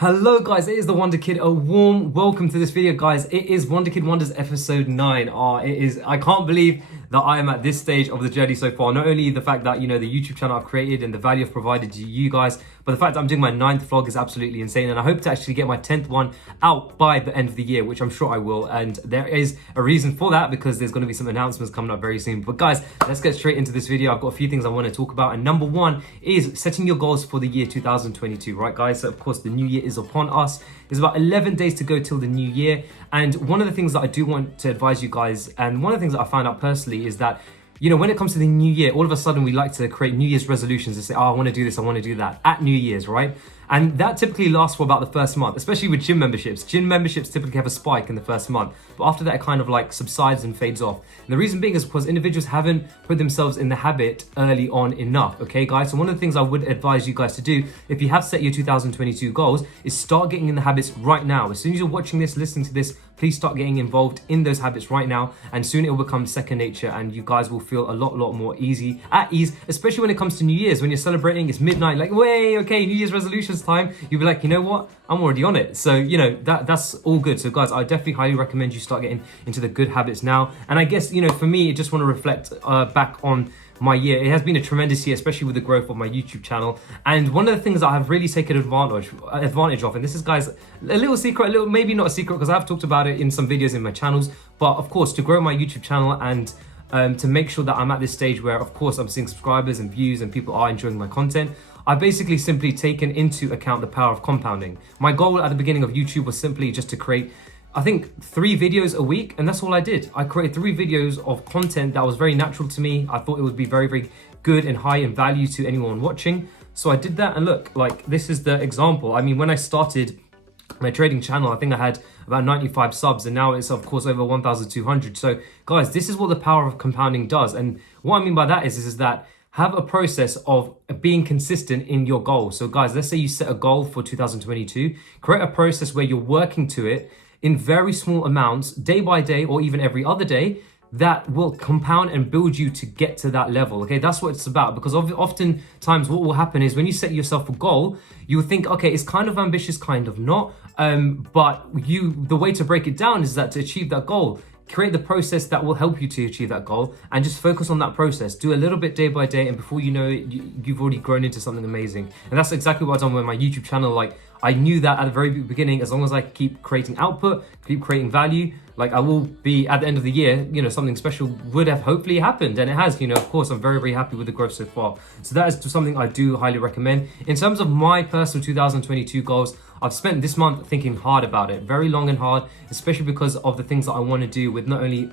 Hello guys, it is the Wonder Kid. A warm welcome to this video, guys. It is Wonder Kid Wonders episode 9. I can't believe that I am at this stage of the journey so far. Not only the fact that, the YouTube channel I've created and the value I've provided to you guys, but the fact that I'm doing my 9th vlog is absolutely insane. And I hope to actually get my 10th one out by the end of the year, which I'm sure I will. And there is a reason for that because there's going to be some announcements coming up very soon. But guys, let's get straight into this video. I've got a few things I want to talk about. And number one is setting your goals for the year 2022, right guys? So of course, the new year is upon us. There's about 11 days to go till the new year. And one of the things that I do want to advise you guys, and one of the things that I found out personally is that, when it comes to the new year, all of a sudden we like to create New Year's resolutions and say, oh, I want to do this, I want to do that at New Year's, right? And that typically lasts for about the first month, especially with gym memberships. Gym memberships typically have a spike in the first month, but after that it kind of like subsides and fades off. And the reason being is because individuals haven't put themselves in the habit early on enough, okay guys? So one of the things I would advise you guys to do, if you have set your 2022 goals, is start getting in the habits right now. As soon as you're watching this, listening to this, please start getting involved in those habits right now, and soon it will become second nature and you guys will feel a lot more at ease, especially when it comes to New Year's. When you're celebrating, it's midnight, like, way, okay, New Year's resolutions time, you'll be like, you know what, I'm already on it. So, that's all good. So guys, I definitely highly recommend you start getting into the good habits now. And I guess, for me, I just want to reflect back on my year. It has been a tremendous year, especially with the growth of my YouTube channel. And one of the things that I've really taken advantage of, and this is, guys, a little secret, maybe not a secret because I've talked about it in some videos in my channels, but of course, to grow my YouTube channel and to make sure that I'm at this stage where, of course, I'm seeing subscribers and views and people are enjoying my content, I've basically simply taken into account the power of compounding. My goal at the beginning of YouTube was simply just to create, I think, 3 videos a week, and that's all I did. I created 3 videos of content that was very natural to me. I thought it would be very good and high in value to anyone watching. So I did that, and look, like, this is the example. I mean, when I started my trading channel, I think I had about 95 subs, and now it's of course over 1,200. So guys, this is what the power of compounding does. And what I mean by that is that have a process of being consistent in your goal. So guys, let's say you set a goal for 2022, create a process where you're working to it in very small amounts, day by day, or even every other day, that will compound and build you to get to that level. Okay, that's what it's about. Because oftentimes what will happen is when you set yourself a goal, you'll think, okay, it's kind of ambitious, kind of not. But the way to break it down is that to achieve that goal, create the process that will help you to achieve that goal and just focus on that process. Do a little bit day by day, and before you know it, you've already grown into something amazing. And that's exactly what I've done with my YouTube channel. Like, I knew that at the very beginning, as long as I keep creating output, keep creating value, like, I will be at the end of the year, something special would have hopefully happened, and it has. Of course, I'm very happy with the growth so far. So that is something I do highly recommend. In terms of my personal 2022 goals, I've spent this month thinking hard about it, very long and hard, especially because of the things that I want to do with not only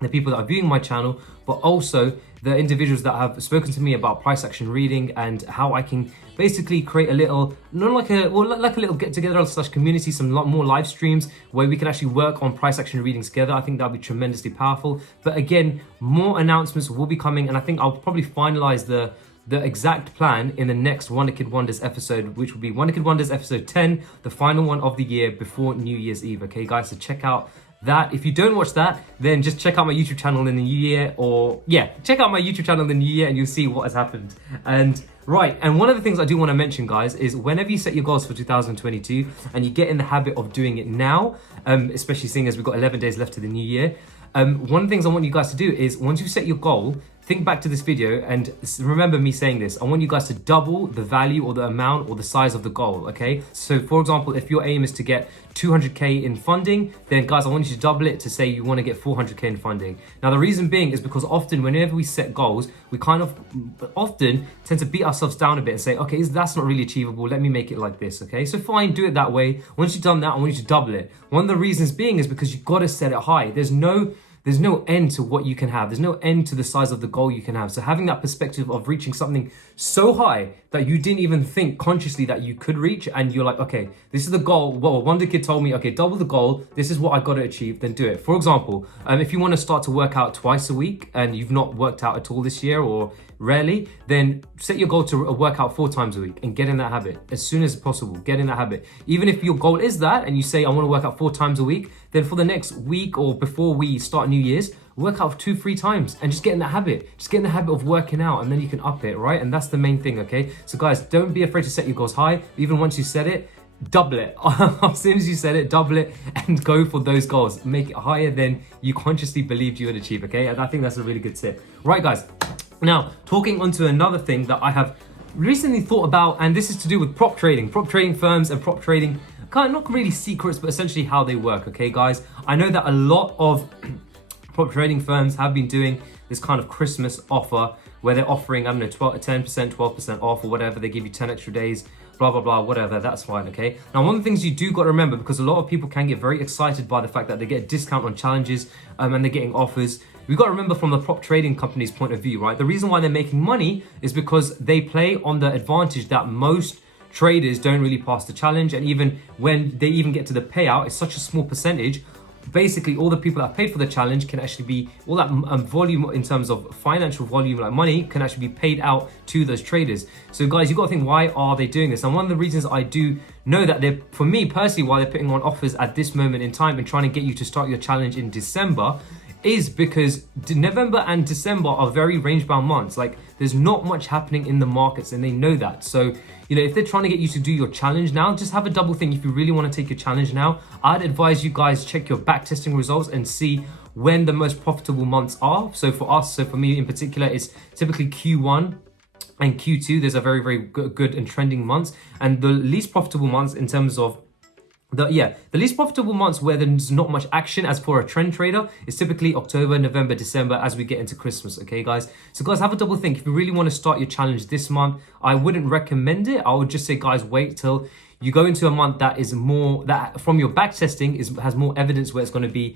the people that are viewing my channel, but also the individuals that have spoken to me about price action reading and how I can basically create a little, like a little get together / community, some lot more live streams where we can actually work on price action readings together. I think that'll be tremendously powerful. But again, more announcements will be coming, and I think I'll probably finalize the exact plan in the next Wonder Kid Wonders episode, which will be Wonder Kid Wonders episode 10, the final one of the year before New Year's Eve. Okay, guys, so check out that. If you don't watch that, then just check out my YouTube channel in the new year, check out my YouTube channel in the new year and you'll see what has happened. And one of the things I do want to mention, guys, is whenever you set your goals for 2022 and you get in the habit of doing it now, especially seeing as we've got 11 days left to the new year, one of the things I want you guys to do is, once you set your goal, think back to this video and remember me saying this. I want you guys to double the value or the amount or the size of the goal, okay? So for example, if your aim is to get 200K in funding, then guys, I want you to double it to say you want to get 400K in funding. Now, the reason being is because often whenever we set goals, we kind of often tend to beat ourselves down a bit and say, okay, that's not really achievable. Let me make it like this, okay? So fine, do it that way. Once you've done that, I want you to double it. One of the reasons being is because you've got to set it high. There's no end to what you can have. There's no end to the size of the goal you can have. So having that perspective of reaching something so high that you didn't even think consciously that you could reach, and you're like, okay, this is the goal. Well, Wonder Kid told me, okay, double the goal. This is what I got to achieve, then do it. For example, if you want to start to work out twice a week and you've not worked out at all this year or rarely, then set your goal to work out 4 times a week and get in that habit as soon as possible. Get in that habit. Even if your goal is that and you say, I want to work out 4 times a week, then for the next week or before we start New Year's, work out 2-3 times and just get in that habit. Just get in the habit of working out, and then you can up it, right? And that's the main thing, okay? So guys, don't be afraid to set your goals high. Even once you set it, double it. As soon as you said it, double it and go for those goals. Make it higher than you consciously believed you would achieve, okay? And I think that's a really good tip. Right, guys. Now, talking onto another thing that I have recently thought about, and this is to do with prop trading firms and prop trading, kind of not really secrets, but essentially how they work, okay, guys? I know that a lot of prop trading firms have been doing this kind of Christmas offer where they're offering, I don't know, 10%, 12% off or whatever. They give you 10 extra days, blah, blah, blah, whatever. That's fine, okay? Now, one of the things you do got to remember, because a lot of people can get very excited by the fact that they get a discount on challenges and they're getting offers. We've got to remember from the prop trading company's point of view, right? The reason why they're making money is because they play on the advantage that most traders don't really pass the challenge. And even when they even get to the payout, it's such a small percentage. Basically, all the people that paid for the challenge can actually be, all that volume in terms of financial volume, like money, can actually be paid out to those traders. So guys, you've got to think, why are they doing this? And one of the reasons I do know that they're, for me personally, why they're putting on offers at this moment in time and trying to get you to start your challenge in December is because November and December are very range-bound months. Like, there's not much happening in the markets and they know that. So, you know, if they're trying to get you to do your challenge now, just have a double think. If you really want to take your challenge now, I'd advise you guys check your back testing results and see when the most profitable months are. So for us, so for me in particular, it's typically Q1 and Q2. There's a very, very good and trending months. And the least profitable months in terms of the least profitable months where there's not much action as for a trend trader is typically October, November, December as we get into Christmas, okay, guys? So guys, have a double think. If you really want to start your challenge this month, I wouldn't recommend it. I would just say, guys, wait till you go into a month that is more, that from your back testing has more evidence where it's going to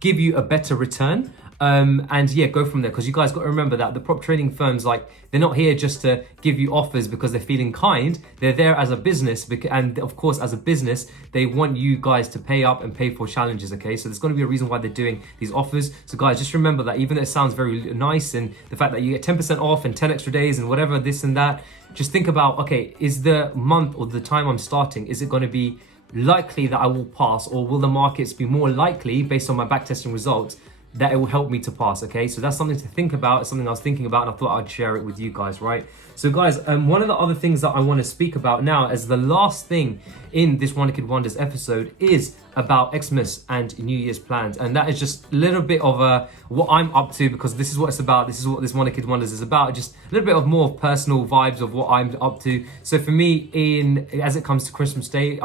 give you a better return. And yeah, go from there, because you guys got to remember that the prop trading firms, like, they're not here just to give you offers because they're feeling kind. They're there as a business, and of course, as a business, they want you guys to pay up and pay for challenges, okay? So there's going to be a reason why they're doing these offers. So guys, just remember that even though it sounds very nice and the fact that you get 10% off and 10 extra days and whatever, this and that, just think about, okay, is the month or the time I'm starting, is it going to be likely that I will pass, or will the markets be more likely based on my backtesting results that it will help me to pass, okay? So that's something to think about. It's something I was thinking about and I thought I'd share it with you guys, right? So guys, one of the other things that I want to speak about now as the last thing in this WonderKidWonders episode is about Xmas and New Year's plans. And that is just a little bit of what I'm up to, because this is what it's about. This is what this WonderKidWonders is about. Just a little bit of more personal vibes of what I'm up to. So for me, as it comes to Christmas Day,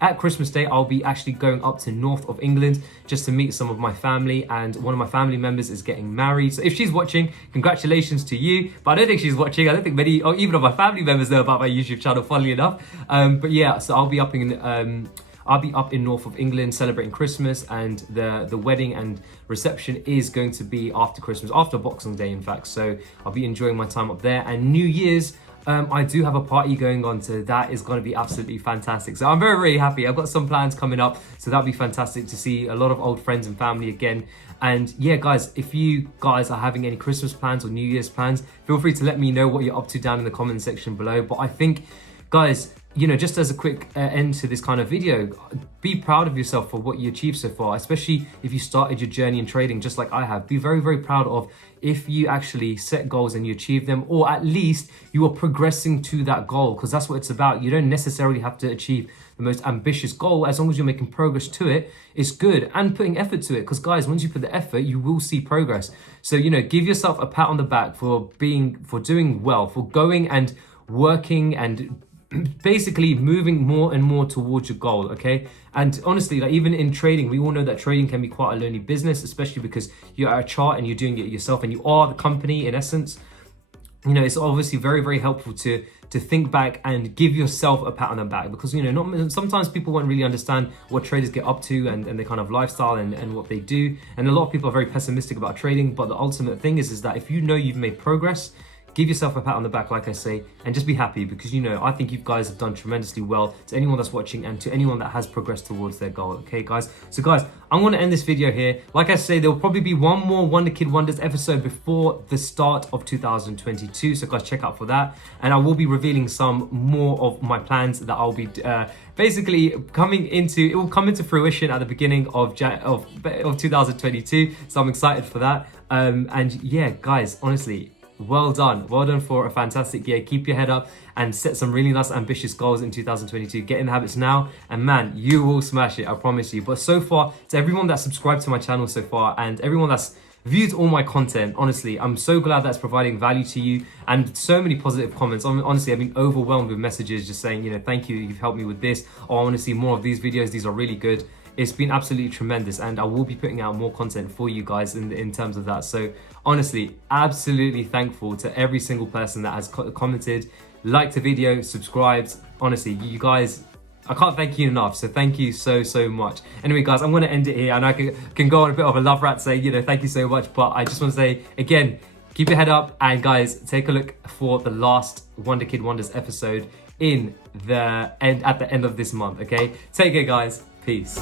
at Christmas Day, I'll be actually going up to north of England just to meet some of my family, and one of my family members is getting married. So if she's watching, congratulations to you. But I don't think she's watching. I don't think many, or even of my family members, know about my YouTube channel, funnily enough. But yeah, so I'll be up in north of England celebrating Christmas, and the wedding and reception is going to be after Christmas, after Boxing Day, in fact. So I'll be enjoying my time up there. And New Year's, I do have a party going on, so that is going to be absolutely fantastic. So I'm very, very happy. I've got some plans coming up, so that'll be fantastic to see a lot of old friends and family again. And yeah, guys, if you guys are having any Christmas plans or New Year's plans, feel free to let me know what you're up to down in the comment section below. But I think, guys, you know, just as a quick end to this kind of video, be proud of yourself for what you achieved so far, especially if you started your journey in trading just like I have. Be very, very proud of if you actually set goals and you achieve them, or at least you are progressing to that goal, because that's what it's about. You don't necessarily have to achieve the most ambitious goal. As long as you're making progress to it, it's good, and putting effort to it, because guys, once you put the effort, you will see progress. So, you know, give yourself a pat on the back for doing well, for going and working and basically moving more and more towards your goal, okay? And honestly, like, even in trading, we all know that trading can be quite a lonely business, especially because you're at a chart and you're doing it yourself and you are the company in essence. You know, it's obviously very, very helpful to think back and give yourself a pat on the back, because, you know, sometimes people won't really understand what traders get up to and their kind of lifestyle and what they do. And a lot of people are very pessimistic about trading, but the ultimate thing is that if you know you've made progress, give yourself a pat on the back, like I say, and just be happy, because, you know, I think you guys have done tremendously well, to anyone that's watching and to anyone that has progressed towards their goal, okay, guys? So, guys, I'm going to end this video here. Like I say, there will probably be one more WonderKidWonders episode before the start of 2022, so, guys, check out for that. And I will be revealing some more of my plans that I'll be basically it will come into fruition at the beginning of 2022, so I'm excited for that. And yeah, guys, honestly, well done. Well done for a fantastic year. Keep your head up and set some really nice ambitious goals in 2022. Get in the habits now and man, you will smash it, I promise you. But so far, to everyone that's subscribed to my channel so far and everyone that's viewed all my content, honestly, I'm so glad that's providing value to you and so many positive comments. Honestly, I've been overwhelmed with messages just saying, you know, thank you, you've helped me with this, or I want to see more of these videos, these are really good. It's been absolutely tremendous and I will be putting out more content for you guys in terms of that. So honestly, absolutely thankful to every single person that has commented, liked the video, subscribed. Honestly, you guys, I can't thank you enough. So thank you so much. Anyway, guys, I'm going to end it here and I can go on a bit of a love rant saying, you know, thank you so much. But I just want to say again, keep your head up and guys, take a look for the last Wonder Kid Wonders episode at the end of this month. Okay, take care, guys. Peace.